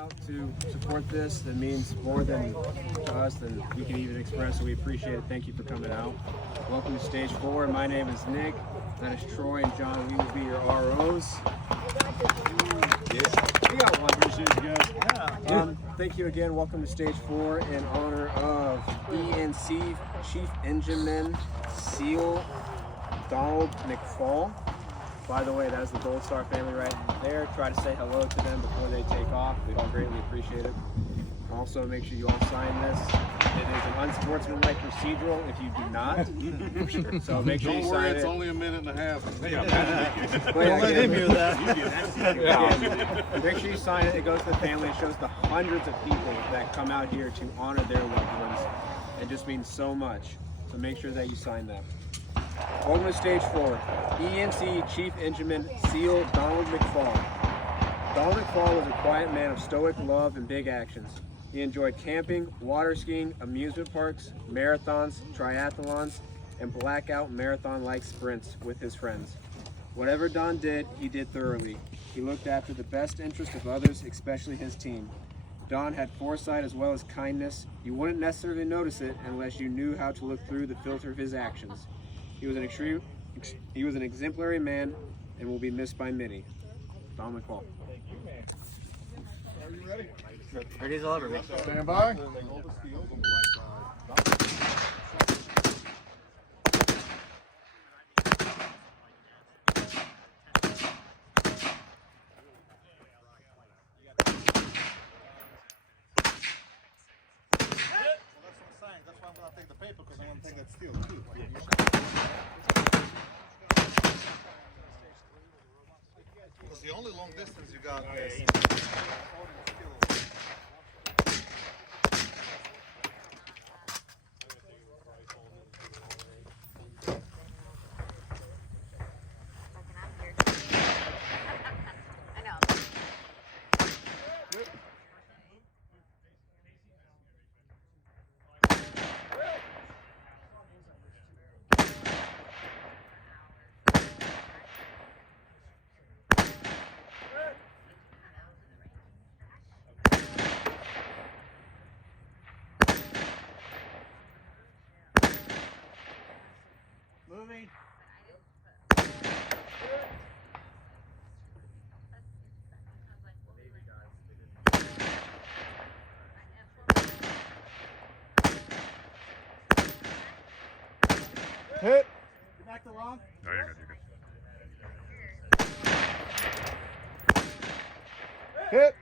Out to support this. That means more than to us than we can even express, so we appreciate it. Thank you for coming out. Welcome to Stage 4. My name is Nick. That is Troy and John. We will be your ROs. We got one. Appreciate you guys. Thank you again. Welcome to Stage 4 in honor of ENC Chief Engineman SEAL Donald McFall. By the way, that's the Gold Star family right there. Try to say hello to them before they take off. We all greatly appreciate it. Also, make sure you all sign this. It is an unsportsmanlike procedural if you do not. So make sure you sign it. It's only a minute and a half. Don't let him hear that. Make sure you sign it. It goes to the family. It shows the hundreds of people that come out here to honor their loved ones. It just means so much. So make sure that you sign that. Welcome to Stage 4. ENC Chief Engineman SEAL Donald McFall. Donald McFall was a quiet man of stoic love and big actions. He enjoyed camping, water skiing, amusement parks, marathons, triathlons, and blackout marathon-like sprints with his friends. Whatever Don did, he did thoroughly. He looked after the best interest of others, especially his team. Don had foresight as well as kindness. You wouldn't necessarily notice it unless you knew how to look through the filter of his actions. He was an exemplary man and will be missed by many. Don McFall. Are you ready? Ready as I'll ever be. Stand by. That's why I'm going to take the paper, because I'm going to take that steel too. Because the only long distance you got is Moving. Hit. Get back to wrong. No, you're good, you're good. Hit.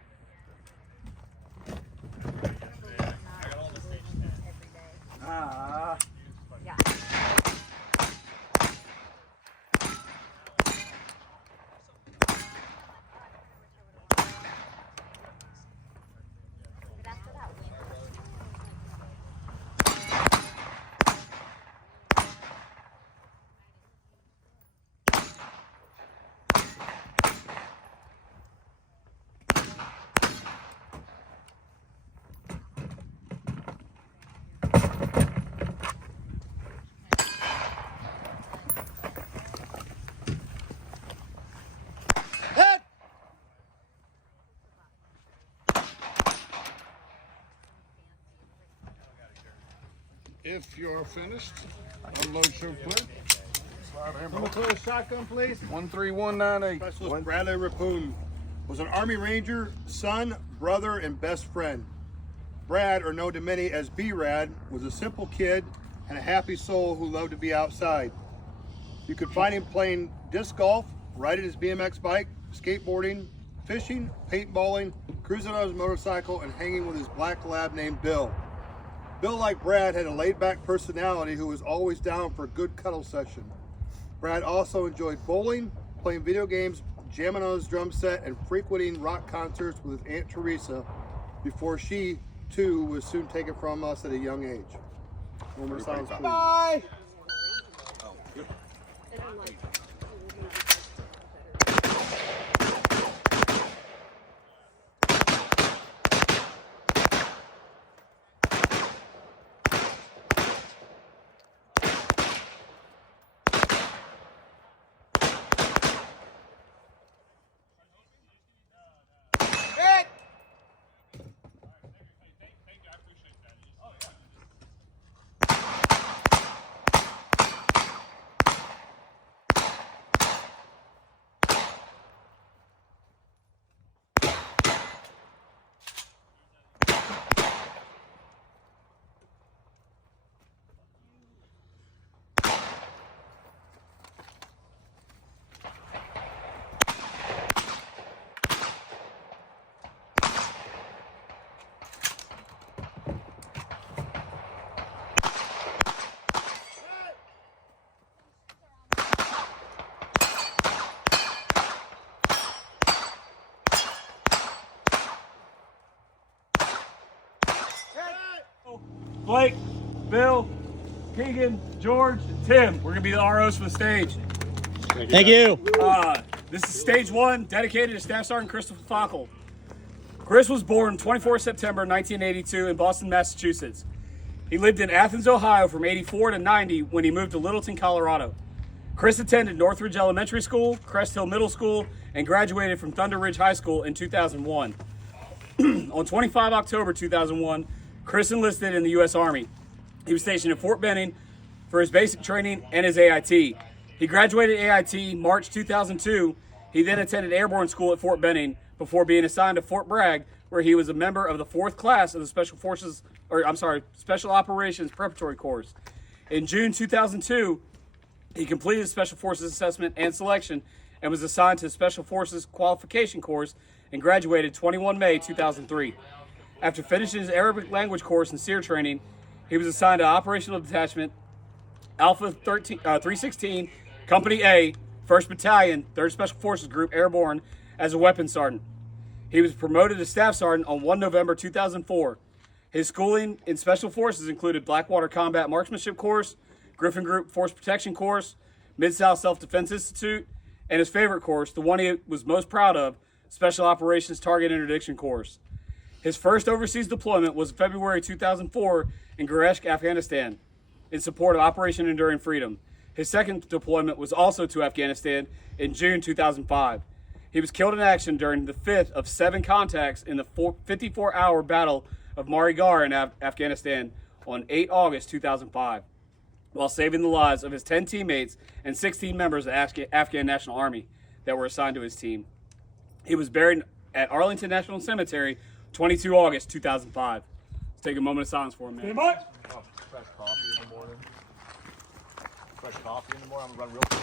Yeah. If you're finished, unload your clip. Number 2, shotgun, please. 13198. Specialist Bradley Rappuhn was an Army Ranger, son, brother, and best friend. Brad, or known to many as B-Rad, was a simple kid and a happy soul who loved to be outside. You could find him playing disc golf, riding his BMX bike, skateboarding, fishing, paintballing, cruising on his motorcycle, and hanging with his black lab named Bill. Bill, like Brad, had a laid-back personality who was always down for a good cuddle session. Brad also enjoyed bowling, playing video games, jamming on his drum set, and frequenting rock concerts with his Aunt Teresa before she, too, was soon taken from us at a young age. Moment of silence, please. Bye. Blake, Bill, Keegan, George, and Tim. We're going to be the ROs for the stage. Thank you. This is stage 1, dedicated to Staff Sergeant Christopher Falkel. Chris was born 24 September 1982 in Boston, Massachusetts. He lived in Athens, Ohio from 84 to 90 when he moved to Littleton, Colorado. Chris attended Northridge Elementary School, Crest Hill Middle School, and graduated from Thunder Ridge High School in 2001. On 25 October 2001, Chris enlisted in the U.S. Army. He was stationed at Fort Benning for his basic training and his AIT. He graduated AIT March 2002. He then attended airborne school at Fort Benning before being assigned to Fort Bragg, where he was a member of the 4th class of the Special Operations Preparatory Course. In June 2002, he completed the Special Forces Assessment and Selection and was assigned to the Special Forces Qualification Course and graduated 21 May 2003. After finishing his Arabic language course and SEER training, he was assigned to Operational Detachment Alpha 316, Company A, 1st Battalion, 3rd Special Forces Group Airborne as a weapons sergeant. He was promoted to Staff Sergeant on 1 November 2004. His schooling in Special Forces included Blackwater Combat Marksmanship Course, Gryphon Group Force Protection Course, Mid-South Self-Defense Institute, and his favorite course, the one he was most proud of, Special Operations Target Interdiction Course. His first overseas deployment was February 2004 in Gureshk, Afghanistan, in support of Operation Enduring Freedom. His second deployment was also to Afghanistan in June 2005. He was killed in action during the 5th of 7 contacts in the 54-hour Battle of Mari Gar in Afghanistan on 8 August 2005, while saving the lives of his 10 teammates and 16 members of the Afghan National Army that were assigned to his team. He was buried at Arlington National Cemetery, 22 August 2005. Let's take a moment of silence for him, man. Fresh coffee in the morning. I'm gonna run real quick.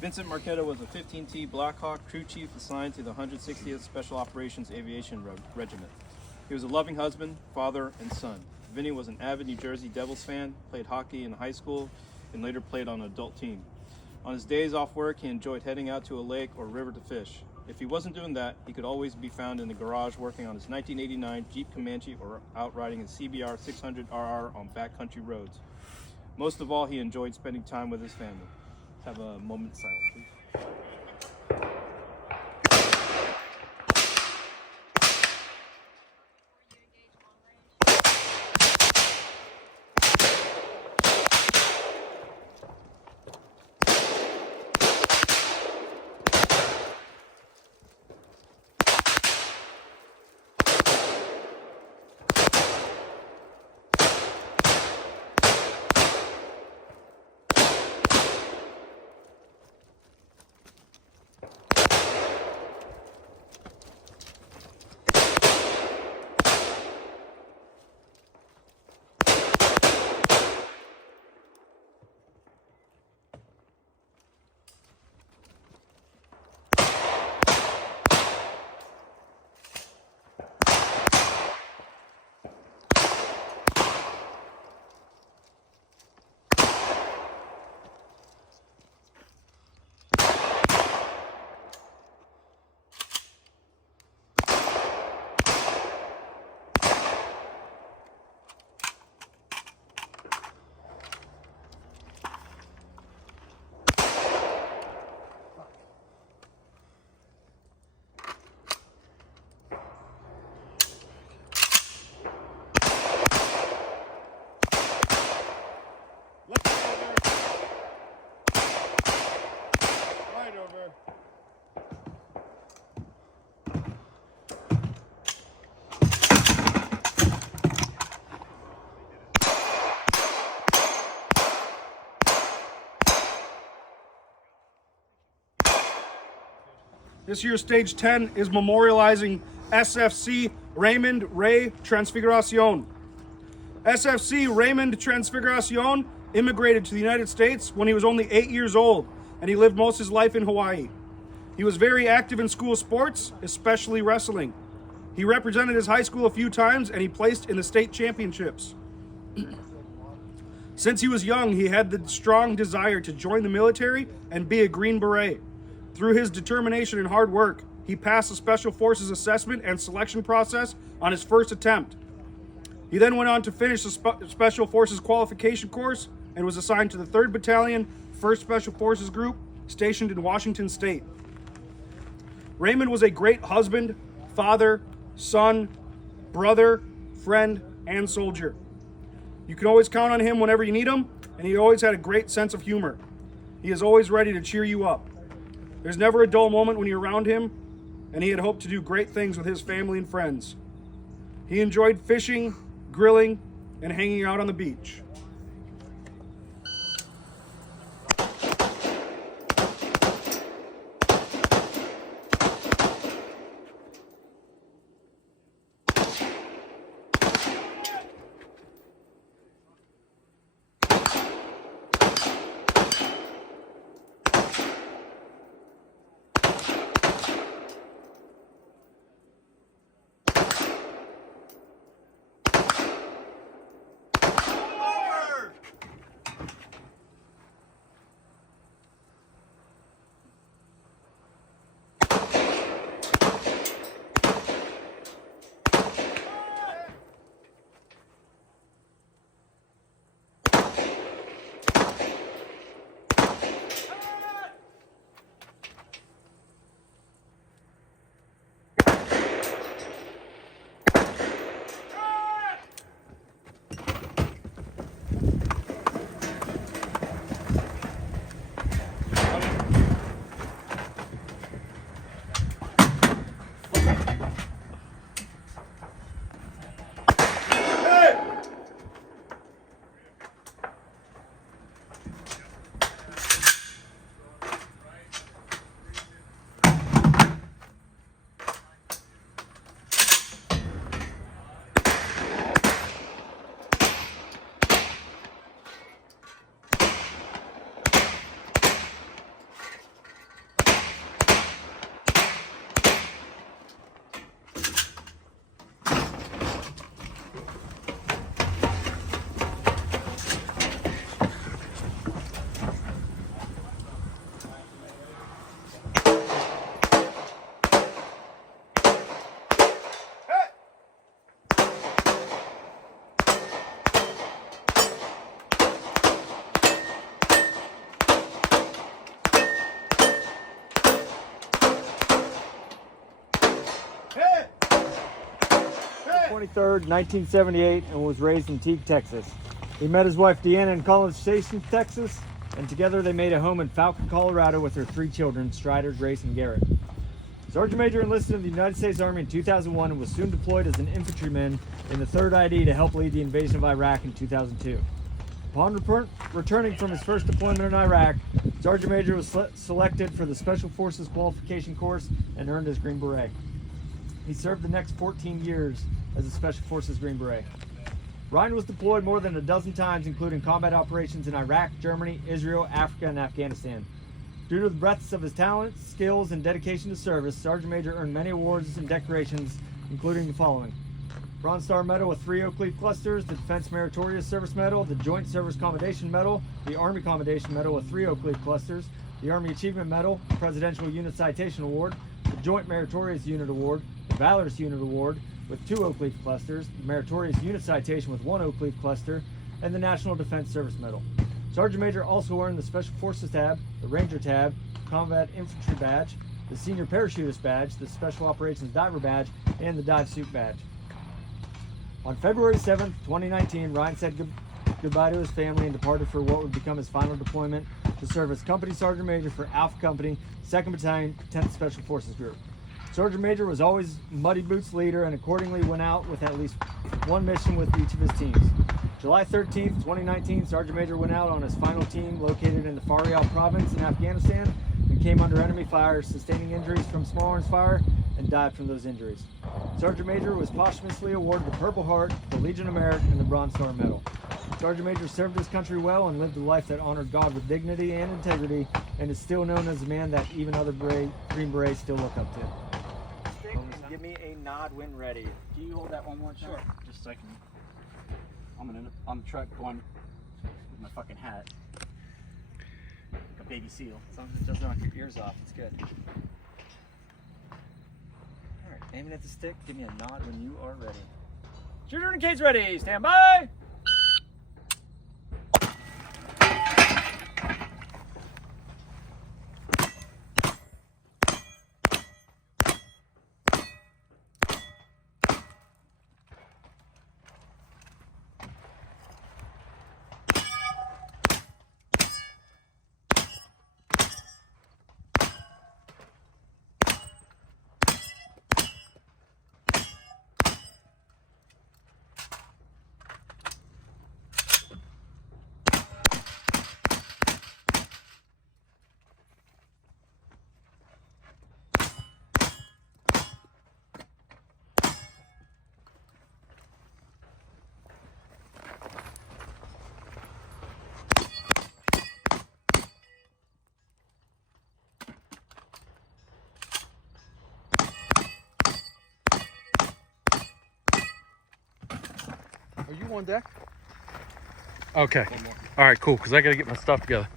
Vincent Marketta was a 15T Black Hawk crew chief assigned to the 160th Special Operations Aviation Regiment. He was a loving husband, father, and son. Vinny was an avid New Jersey Devils fan, played hockey in high school, and later played on an adult team. On his days off work, he enjoyed heading out to a lake or river to fish. If he wasn't doing that, he could always be found in the garage working on his 1989 Jeep Comanche or out riding his CBR 600RR on backcountry roads. Most of all, he enjoyed spending time with his family. Let's have a moment of silence, please. This year's stage 10 is memorializing SFC Raymond Transfiguracion. SFC Raymond Transfiguracion immigrated to the United States when he was only 8 years old, and he lived most of his life in Hawaii. He was very active in school sports, especially wrestling. He represented his high school a few times, and he placed in the state championships. Since he was young, he had the strong desire to join the military and be a Green Beret. Through his determination and hard work, he passed the Special Forces assessment and selection process on his first attempt. He then went on to finish the Special Forces qualification course and was assigned to the 3rd Battalion, 1st Special Forces Group, stationed in Washington State. Raymond was a great husband, father, son, brother, friend, and soldier. You can always count on him whenever you need him, and he always had a great sense of humor. He is always ready to cheer you up. There's never a dull moment when you're around him, and he had hoped to do great things with his family and friends. He enjoyed fishing, grilling, and hanging out on the beach. Hey! 23rd, 1978, and was raised in Teague, Texas. He met his wife Deanna in College Station, Texas, and together they made a home in Falkel, Colorado with their 3 children, Strider, Grace, and Garrett. Sergeant Major enlisted in the United States Army in 2001 and was soon deployed as an infantryman in the 3rd ID to help lead the invasion of Iraq in 2002. Upon returning from his first deployment in Iraq, Sergeant Major was selected for the Special Forces qualification course and earned his Green Beret. He served the next 14 years as a Special Forces Green Beret. Ryan was deployed more than a dozen times, including combat operations in Iraq, Germany, Israel, Africa, and Afghanistan. Due to the breadth of his talents, skills, and dedication to service, Sergeant Major earned many awards and decorations, including the following: Bronze Star Medal with 3 oak leaf clusters, the Defense Meritorious Service Medal, the Joint Service Commendation Medal, the Army Commendation Medal with 3 oak leaf clusters, the Army Achievement Medal, the Presidential Unit Citation Award, the Joint Meritorious Unit Award, the Valorous Unit Award with 2 oak leaf clusters, the Meritorious Unit Citation with 1 oak leaf cluster, and the National Defense Service Medal. Sergeant Major also earned the Special Forces Tab, the Ranger Tab, Combat Infantry Badge, the Senior Parachutist Badge, the Special Operations Diver Badge, and the Dive Suit Badge. On February 7th, 2019, Ryan said goodbye to his family and departed for what would become his final deployment to serve as Company Sergeant Major for Alpha Company, 2nd Battalion, 10th Special Forces Group. Sergeant Major was always Muddy Boots leader and accordingly went out with at least one mission with each of his teams. July 13th, 2019, Sergeant Major went out on his final team located in the Faryab province in Afghanistan and came under enemy fire, sustaining injuries from small arms fire, and died from those injuries. Sergeant Major was posthumously awarded the Purple Heart, the Legion of Merit, and the Bronze Star Medal. Sergeant Major served his country well and lived a life that honored God with dignity and integrity, and is still known as a man that even other Green Berets still look up to. Give me a nod when ready. Can you hold that one more time? Sure. Just a second. I'm on the truck going with my fucking hat. Like a baby seal. As long as it doesn't knock your ears off, it's good. Alright, aiming at the stick, give me a nod when you are ready. Shooter and case ready, stand by! Are you on deck? Okay. All right, cool, because I got to get my stuff together.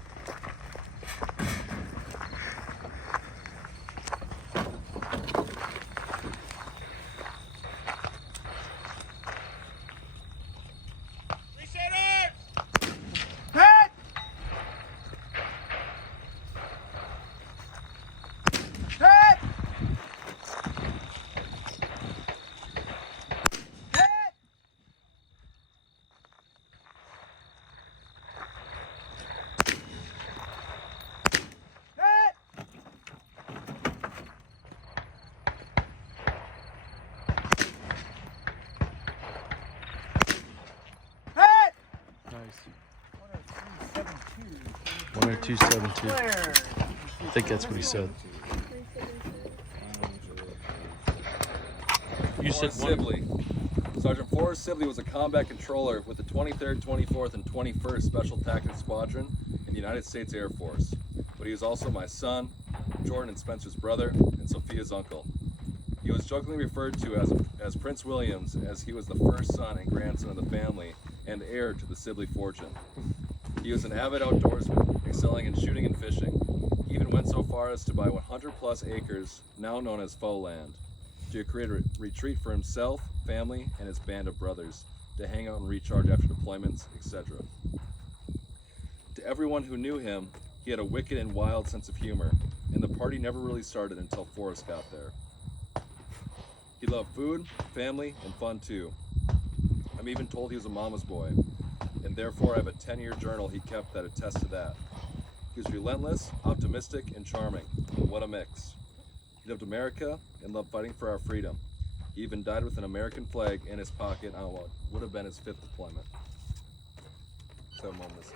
Nice. 102.72. I think that's what he said. You said Forrest Sibley. Sergeant Forrest Sibley was a combat controller with the 23rd, 24th, and 21st Special Tactics Squadron in the United States Air Force. But he was also my son, Jordan and Spencer's brother, and Sophia's uncle. He was jokingly referred to as Prince Williams, as he was the first son and grandson of the family and heir to the Sibley fortune. He was an avid outdoorsman, excelling in shooting and fishing. He even went so far as to buy 100 plus acres, now known as faux land, to create a retreat for himself, family, and his band of brothers, to hang out and recharge after deployments, etc. To everyone who knew him, he had a wicked and wild sense of humor, and the party never really started until Forrest got there. He loved food, family, and fun too. I'm even told he was a mama's boy, and therefore I have a 10-year journal he kept that attests to that. He was relentless, optimistic, and charming. What a mix. He loved America and loved fighting for our freedom. He even died with an American flag in his pocket on what would have been his 5th deployment. So I'm on this.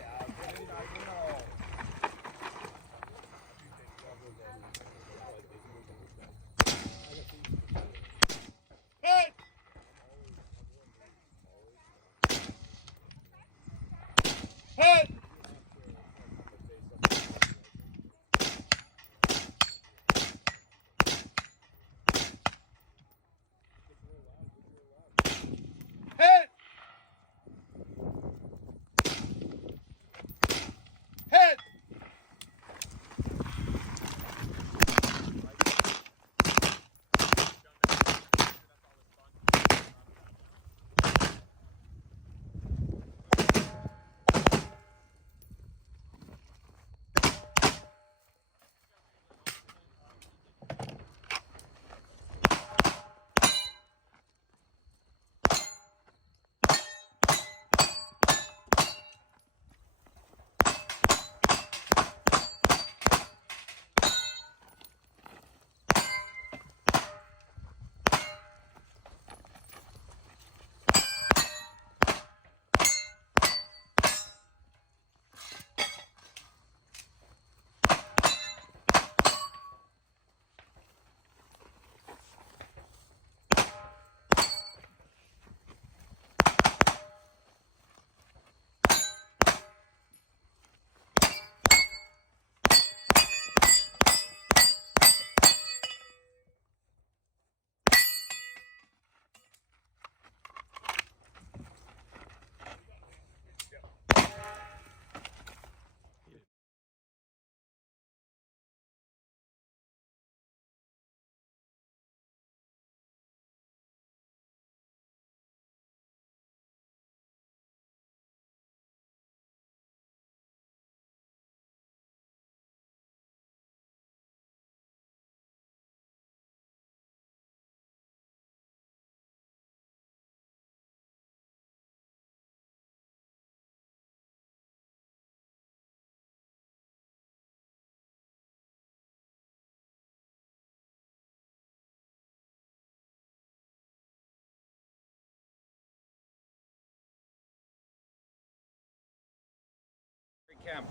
Kemp.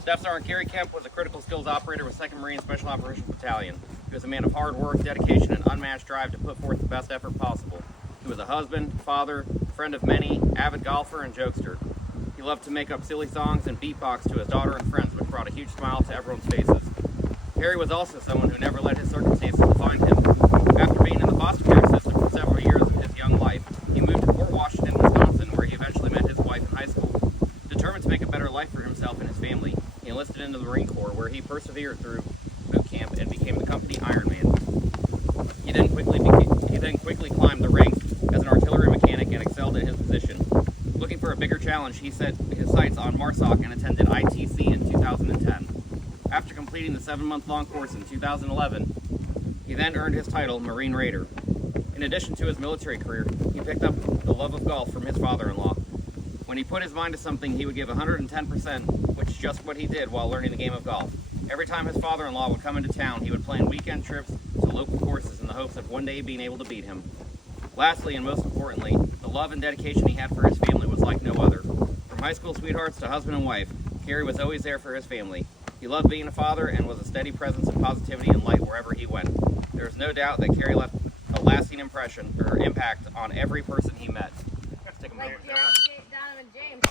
Staff Sergeant Kerry Kemp was a critical skills operator with 2nd Marine Special Operations Battalion. He was a man of hard work, dedication, and unmatched drive to put forth the best effort possible. He was a husband, father, friend of many, avid golfer, and jokester. He loved to make up silly songs and beatbox to his daughter and friends, which brought a huge smile to everyone's faces. Kerry was also someone who never let his circumstances define him. After being in the foster care system for several years of his young life, he moved to Fort Washington, Wisconsin, where he eventually met his wife in high school. Determined to make a better life for himself and his family, he enlisted into the Marine Corps, where he persevered through boot camp and became the company Ironman. He then quickly climbed the ranks as an artillery mechanic and excelled in his position. Looking for a bigger challenge, he set his sights on MARSOC and attended ITC in 2010. After completing the 7-month-long course in 2011, he then earned his title Marine Raider. In addition to his military career, he picked up the love of golf from his father-in-law. When he put his mind to something, he would give 110%, which is just what he did while learning the game of golf. Every time his father-in-law would come into town, he would plan weekend trips to local courses in the hopes of one day being able to beat him. Lastly, and most importantly, the love and dedication he had for his family was like no other. From high school sweethearts to husband and wife, Kerry was always there for his family. He loved being a father and was a steady presence of positivity and light wherever he went. There is no doubt that Kerry left a lasting impression or impact on every person he met. Let's take a moment. Donovan James.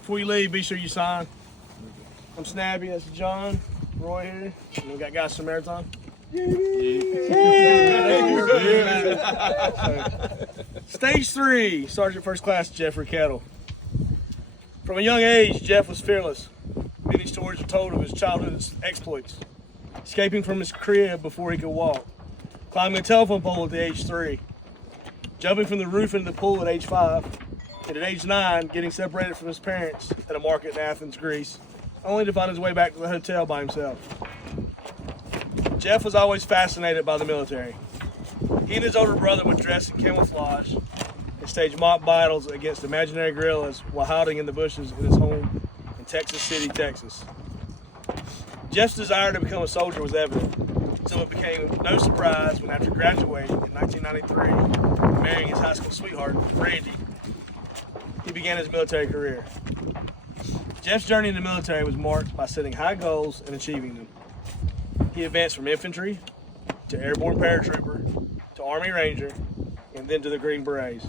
Before you leave, be sure you sign. I'm Snabby, that's John, Roy here, and we got guys from Marathon. Stage 3, Sergeant First Class Jeffrey Kettle. From a young age, Jeff was fearless. Many stories are told of his childhood exploits. Escaping from his crib before he could walk, climbing a telephone pole at the age 3, jumping from the roof into the pool at age 5, and at age 9, getting separated from his parents at a market in Athens, Greece, only to find his way back to the hotel by himself. Jeff was always fascinated by the military. He and his older brother would dress in camouflage and stage mock battles against imaginary guerrillas while hiding in the bushes in his home in Texas City, Texas. Jeff's desire to become a soldier was evident, so it became no surprise when, after graduating in 1993 and marrying his high school sweetheart, Randy, he began his military career. Jeff's journey in the military was marked by setting high goals and achieving them. He advanced from infantry to airborne paratrooper to Army Ranger and then to the Green Berets,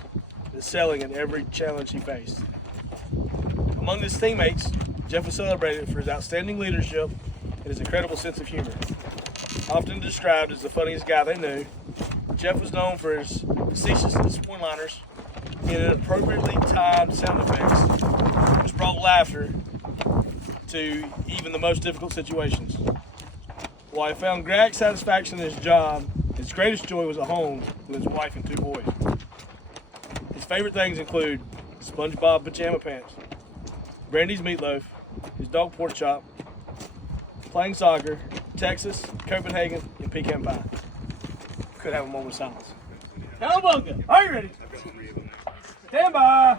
excelling in every challenge he faced. Among his teammates, Jeff was celebrated for his outstanding leadership and his incredible sense of humor. Often described as the funniest guy they knew, Jeff was known for his facetious one-liners, He had appropriately timed sound effects, which brought laughter to even the most difficult situations. While he found great satisfaction in his job, his greatest joy was at home with his wife and 2 boys. His favorite things include SpongeBob pajama pants, Brandy's meatloaf, his dog pork chop, playing soccer, Texas, Copenhagen, and pecan pie. Could have a moment of silence. Cowabunga, are you ready? Stand by.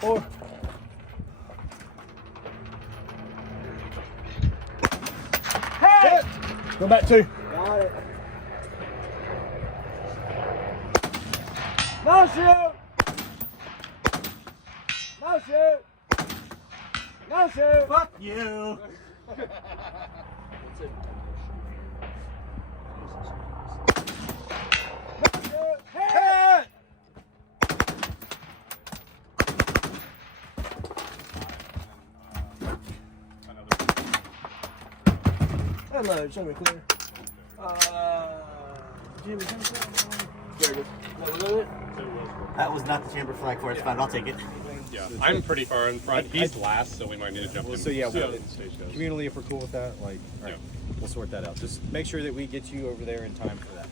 Four. Hey! Go back 2. Got it. No shoot! No shoot! No shoot! Fuck you! Hey! Hello, show me clear. Jimmy, show me clear. There it is. That was it? That was not the chamber flag for it. It's fine. I'll take it. Yeah, I'm pretty far in front. He's last, so we might need to jump in. So yeah, See how the stage goes. communally, if we're cool with that, like, all right, we'll sort that out. Just make sure that we get you over there in time for that.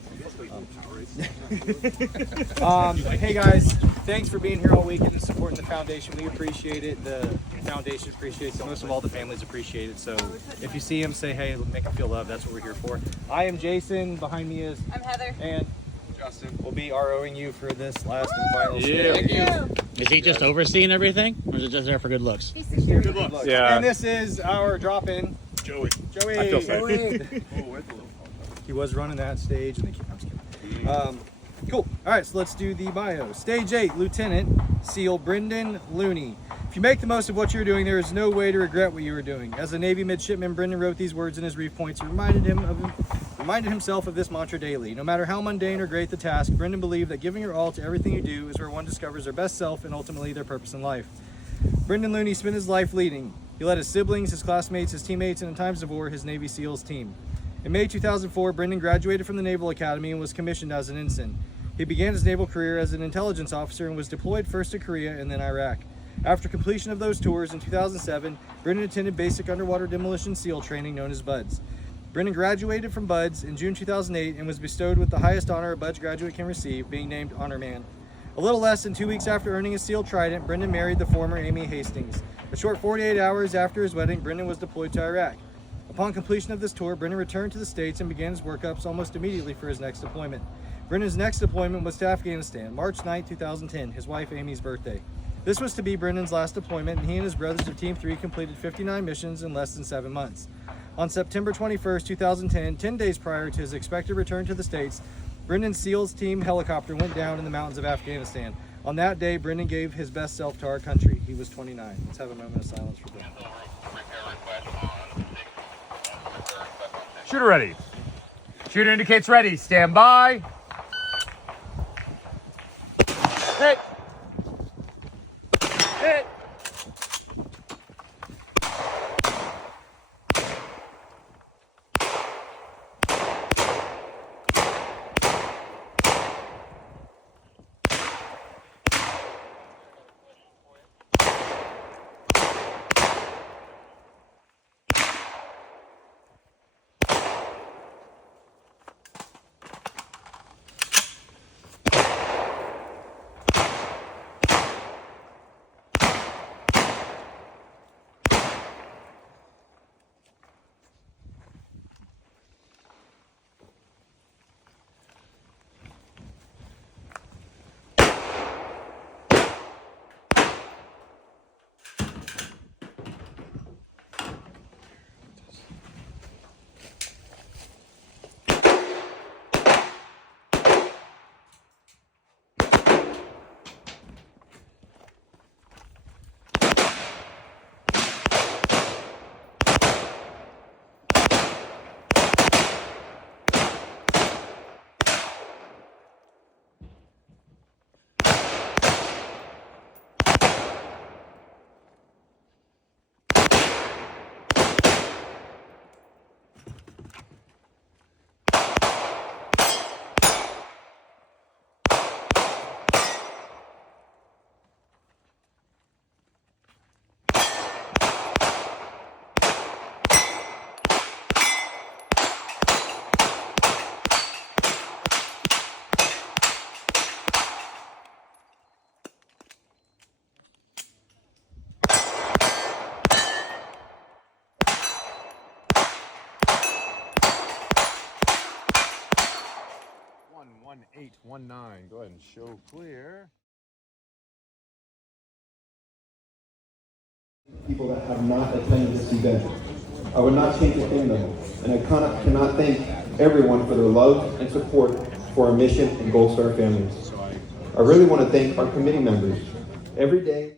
Hey guys, thanks for being here all weekend and supporting the foundation. We appreciate it. The foundation appreciates it. Most of all, the families appreciate it. So if you see them, say hey, make them feel loved. That's what we're here for. I am Jason. Behind me is I'm Heather. And Justin will be ROing you for this last and final Yeah. stage. Thank you. Is he just overseeing everything, or is it just there for good looks? He's security. Good luck. Yeah. And this is our drop-in. Joey. Joey. I feel safe. Joey. He was running that stage, and they keep. I'm just kidding. Cool. All right, so let's do the bio. Stage 8, Lieutenant SEAL Brendan Looney. If you make the most of what you're doing, there is no way to regret what you were doing. As a Navy midshipman, Brendan wrote these words in his reef points. He reminded himself of this mantra daily. No matter how mundane or great the task, Brendan believed that giving your all to everything you do is where one discovers their best self and ultimately their purpose in life. Brendan Looney spent his life leading. He led his siblings, his classmates, his teammates, and in times of war, his Navy SEALs team. In May 2004, Brendan graduated from the Naval Academy and was commissioned as an ensign. He began his naval career as an intelligence officer and was deployed first to Korea and then Iraq. After completion of those tours in 2007, Brendan attended basic underwater demolition SEAL training known as BUDS. Brendan graduated from BUDS in June 2008 and was bestowed with the highest honor a BUDS graduate can receive, being named Honor Man. A little less than 2 weeks after earning his SEAL Trident, Brendan married the former Amy Hastings. A short 48 hours after his wedding, Brendan was deployed to Iraq. Upon completion of this tour, Brendan returned to the States and began his workups almost immediately for his next deployment. Brendan's next deployment was to Afghanistan, March 9, 2010, his wife Amy's birthday. This was to be Brendan's last deployment, and he and his brothers of Team 3 completed 59 missions in less than 7 months. On September 21, 2010, 10 days prior to his expected return to the States, Brendan's SEALs team helicopter went down in the mountains of Afghanistan. On that day, Brendan gave his best self to our country. He was 29. Let's have a moment of silence for Brendan. Shooter ready. Shooter indicates ready. Stand by. Hit. Hit. 18. Go ahead and show clear. People that have not attended this event. I would not change a thing though, and I cannot thank everyone for their love and support for our mission and Gold Star families. I really want to thank our committee members. Every day